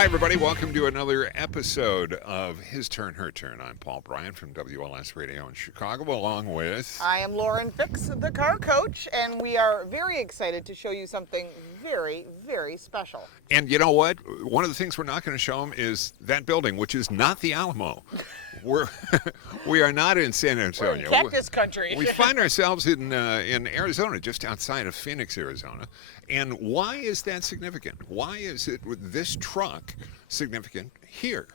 Hi, everybody. Welcome to another episode of His Turn, Her Turn. I'm Paul Bryant from WLS Radio in Chicago, along with... I am Lauren Fix, the car coach, and we are very excited to show you something very, very special. And you know what? One of the things we're not going to show them is that building, which is not the Alamo. We are not in San Antonio. We're in cactus country. We find ourselves in Arizona, just outside of Phoenix, Arizona. And why is that significant? Why is it with this truck significant here?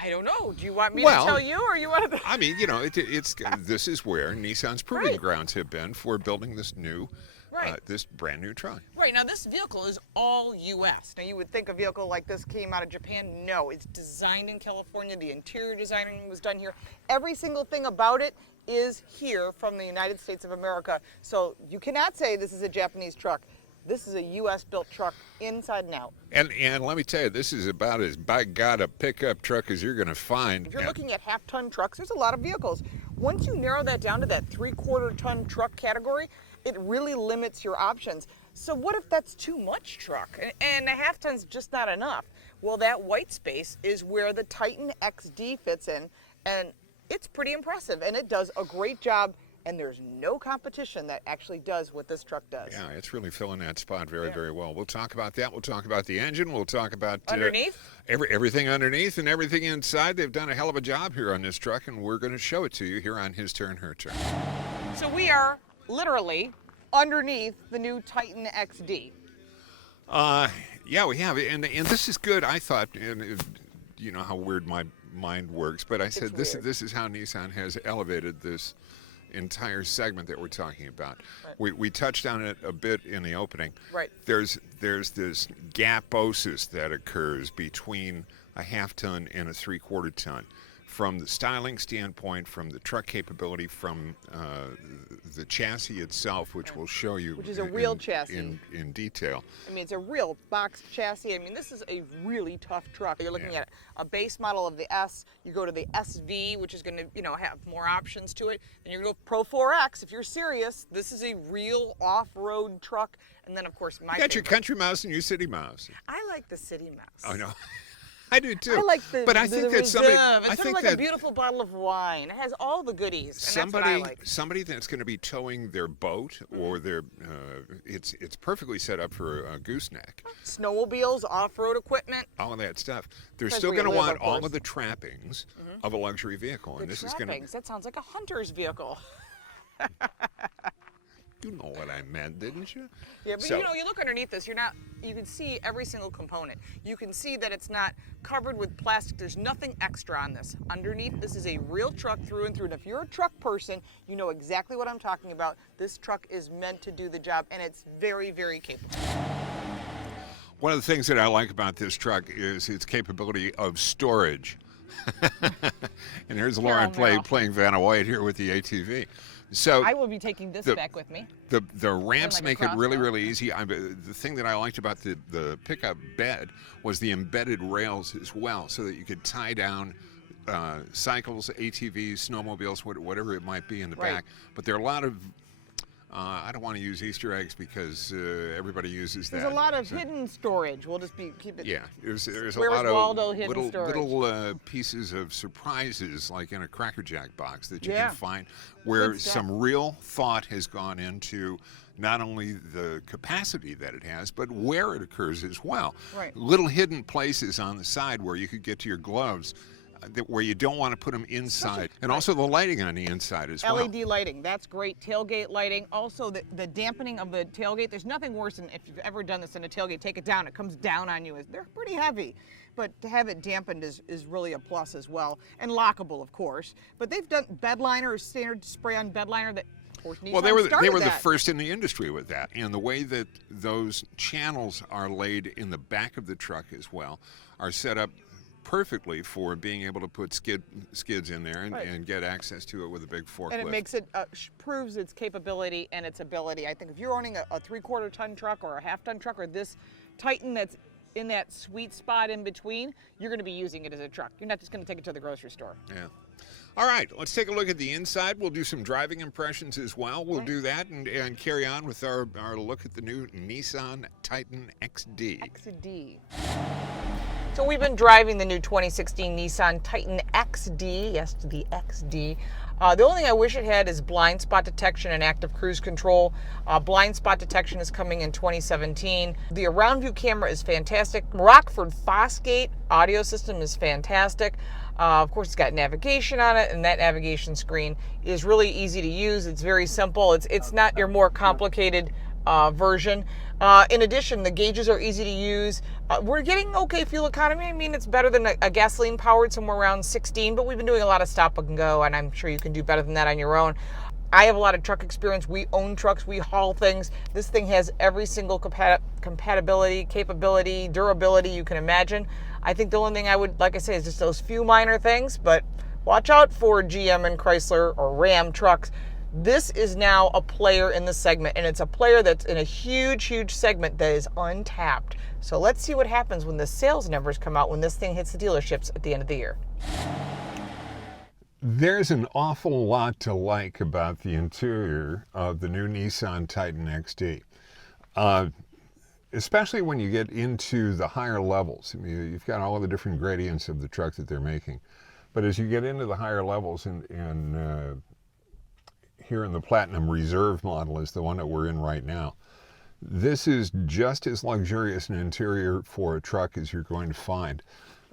I don't know. Do you want me to tell you, or you want to? I mean, you know, this is where Nissan's proving grounds have been for building this new, this brand new truck. Right. Now, this vehicle is all U.S. Now, you would think a vehicle like this came out of Japan. No, it's designed in California. The interior designing was done here. Every single thing about it is here from the United States of America. So you cannot say this is a Japanese truck. This is a U.S.-built truck inside and out. And let me tell you, this is about as, by God, a pickup truck as you're going to find. If you're looking at half-ton trucks, there's a lot of vehicles. Once you narrow that down to that three-quarter-ton truck category, it really limits your options. So what if that's too much truck? And a half-ton's just not enough. Well, that white space is where the Titan XD fits in, and it's pretty impressive, and it does a great job. And there's no competition that actually does what this truck does. Yeah, it's really filling that spot very well. We'll talk about that. We'll talk about the engine. We'll talk about underneath. Everything underneath and everything inside. They've done a hell of a job here on this truck, and we're going to show it to you here on His Turn, Her Turn. So we are literally underneath the new Titan XD. Yeah, we have. And this is good, I thought. And you know how weird my mind works, but I said this is how Nissan has elevated this entire segment that we're talking about. Right. We touched on it a bit in the opening. Right. There's this gaposis that occurs between a half-ton and a three-quarter-ton. From the styling standpoint, from the truck capability, from the chassis itself, which we'll show you. Which is a real chassis. In detail. I mean, it's a real box chassis. I mean, this is a really tough truck. You're looking at a base model of the S. You go to the SV, which is going to, have more options to it. Then you go Pro 4X. If you're serious, this is a real off-road truck. And then, of course, you got your country mouse and your city mouse. I like the city mouse. Oh, no. I do too. I like but I think that somebody. It's sort of like a beautiful bottle of wine. It has all the goodies. Somebody that's going to be towing their boat or their, it's perfectly set up for a gooseneck. Snowmobiles, off-road equipment, all of that stuff. They're still going to want all of the trappings of a luxury vehicle, and this is going to. That sounds like a hunter's vehicle. You know what I meant, didn't you? Yeah, but you look underneath this, you can see every single component. You can see that it's not covered with plastic. There's nothing extra on this. Underneath, this is a real truck through and through. And if you're a truck person, you know exactly what I'm talking about. This truck is meant to do the job, and it's very, very capable. One of the things that I like about this truck is its capability of storage. And here's Lauren playing Vanna White here with the ATV. So I will be taking this back with me. The ramps make it really easy. The thing that I liked about the pickup bed was the embedded rails as well, so that you could tie down cycles, ATVs, snowmobiles, whatever it might be in the back. But there are a lot of I don't want to use Easter eggs because everybody uses that. There's a lot of hidden storage. We'll just keep it. Yeah, there's a lot of little pieces of surprises, like in a Cracker Jack box, that you can find, where some real thought has gone into not only the capacity that it has, but where it occurs as well. Right. Little hidden places on the side where you could get to your gloves, where you don't want to put them inside. And also the lighting on the inside as well. LED lighting, that's great. Tailgate lighting. Also the dampening of the tailgate. There's nothing worse than if you've ever done this in a tailgate, take it down, it comes down on you. They're pretty heavy. But to have it dampened is really a plus as well. And lockable, of course. But they've done bed liner, standard spray-on bed liner that, of course, Nissan well, they were the first in the industry with that. And the way that those channels are laid in the back of the truck as well are set up perfectly for being able to put skids in there and get access to it with a big forklift. And it makes it proves its capability and its ability. I think if you're owning a three-quarter ton truck or a half-ton truck or this Titan that's in that sweet spot in between, you're going to be using it as a truck. You're not just going to take it to the grocery store. Yeah. All right, let's take a look at the inside. We'll do some driving impressions as well. We'll do that and carry on with our look at the new Nissan Titan XD. So we've been driving the new 2016 Nissan Titan XD, yes, the XD. The only thing I wish it had is blind spot detection and active cruise control. Blind spot detection is coming in 2017. The around view camera is fantastic. Rockford Fosgate audio system is fantastic. Of course, it's got navigation on it, and that navigation screen is really easy to use. It's very simple. It's not your more complicated version. In addition, the gauges are easy to use. We're getting okay fuel economy. I mean, it's better than a gasoline powered, somewhere around 16, but we've been doing a lot of stop and go, and I'm sure you can do better than that on your own. I have a lot of truck experience. We own trucks, we haul things. This thing has every single compatibility, capability, durability you can imagine. I think the only thing I would, like I say, is just those few minor things, but watch out for GM and Chrysler or Ram trucks. This is now a player in the segment, and it's a player that's in a huge, huge segment that is untapped. So let's see what happens when the sales numbers come out when this thing hits the dealerships at the end of the year. There's an awful lot to like about the interior of the new Nissan Titan XD. Especially when you get into the higher levels. I mean, you've got all of the different gradients of the truck that they're making. But as you get into the higher levels, and here in the Platinum Reserve model is the one that we're in right now, this is just as luxurious an interior for a truck as you're going to find.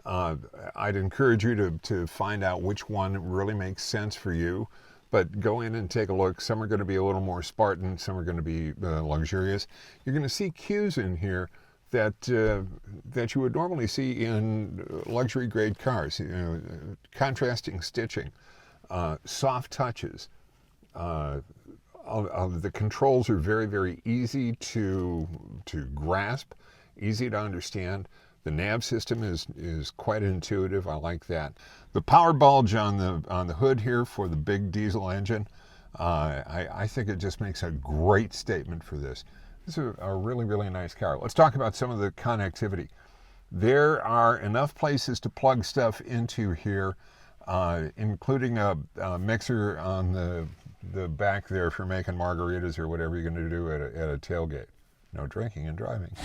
I'd encourage you to find out which one really makes sense for you, but go in and take a look. Some are going to be a little more Spartan, some are going to be luxurious. You're going to see cues in here that you would normally see in luxury grade cars. Contrasting stitching, soft touches. The controls are very, very easy to grasp, easy to understand. The nav system is quite intuitive. I like that. The power bulge on the hood here for the big diesel engine, I think it just makes a great statement for this. This is a really, really nice car. Let's talk about some of the connectivity. There are enough places to plug stuff into here, including a mixer on the back there for making margaritas or whatever you're going to do at a tailgate. No drinking and driving.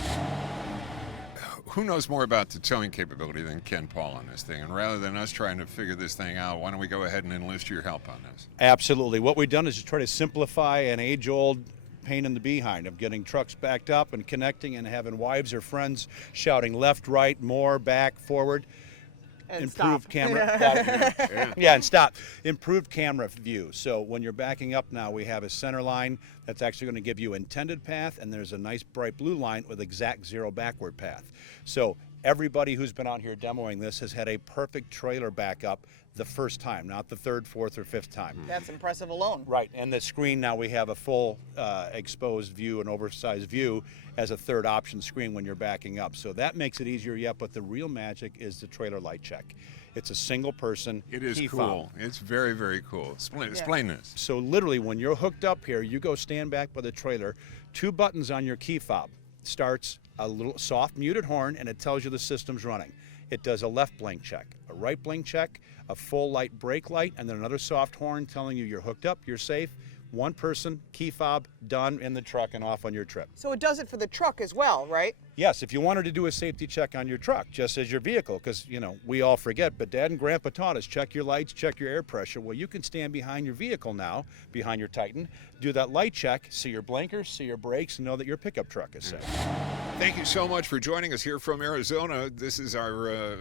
Who knows more about the towing capability than Ken Paul on this thing? And rather than us trying to figure this thing out, why don't we go ahead and enlist your help on this? Absolutely. What we've done is just try to simplify an age-old pain in the behind of getting trucks backed up and connecting and having wives or friends shouting left, right, more, back, forward. And Improved stop. camera. Yeah, and stop. Improved camera view. So when you're backing up now, we have a center line that's actually going to give you intended path, and there's a nice bright blue line with exact zero backward path. So everybody who's been out here demoing this has had a perfect trailer backup the first time, not the third, fourth, or fifth time. That's impressive alone. Right, and the screen now we have a full exposed view, an oversized view as a third option screen when you're backing up. So that makes it easier yet, but the real magic is the trailer light check. It's a single person It is key cool. fob. It's very, very cool. Explain this. So literally when you're hooked up here, you go stand back by the trailer, two buttons on your key fob. Starts a little soft muted horn and it tells you the system's running. It does a left blink check, a right blink check, a full light brake light, and then another soft horn telling you you're hooked up, you're safe. One person, key fob, done in the truck and off on your trip. So it does it for the truck as well, right? Yes, if you wanted to do a safety check on your truck, just as your vehicle, because, we all forget, but Dad and Grandpa taught us, check your lights, check your air pressure. Well, you can stand behind your vehicle now, behind your Titan, do that light check, see your blinkers, see your brakes, and know that your pickup truck is safe. Thank you so much for joining us here from Arizona. This is our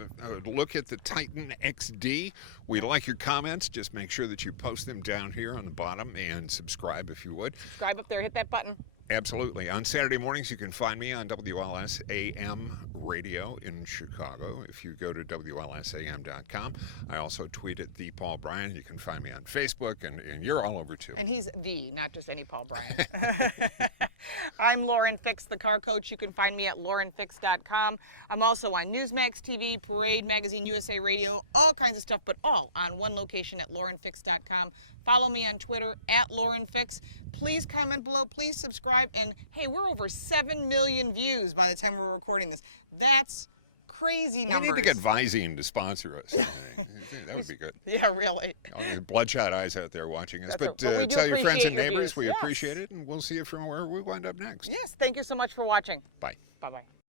look at the Titan XD. We like your comments. Just make sure that you post them down here on the bottom and subscribe if you would. Subscribe up there, hit that button. Absolutely. On Saturday mornings, you can find me on WLS AM radio in Chicago. If you go to WLSAM.com, I also tweet at the Paul Bryan. You can find me on Facebook, and you're all over too. And he's the, not just any Paul Bryan. I'm Lauren Fix, the car coach. You can find me at laurenfix.com. I'm also on Newsmax TV, Parade Magazine, USA Radio, all kinds of stuff, but all on one location at laurenfix.com. Follow me on Twitter at laurenfix. Please comment below, please subscribe, and hey, we're over 7 million views by the time we're recording this. That's crazy numbers. We need to get Visine to sponsor us. That would be good. Yeah, really. All the bloodshot eyes out there watching us. That's But right. We do tell your friends and appreciate your neighbors views. we Yes. appreciate it, and we'll see you from where we wind up next. Yes, thank you so much for watching. Bye. Bye-bye.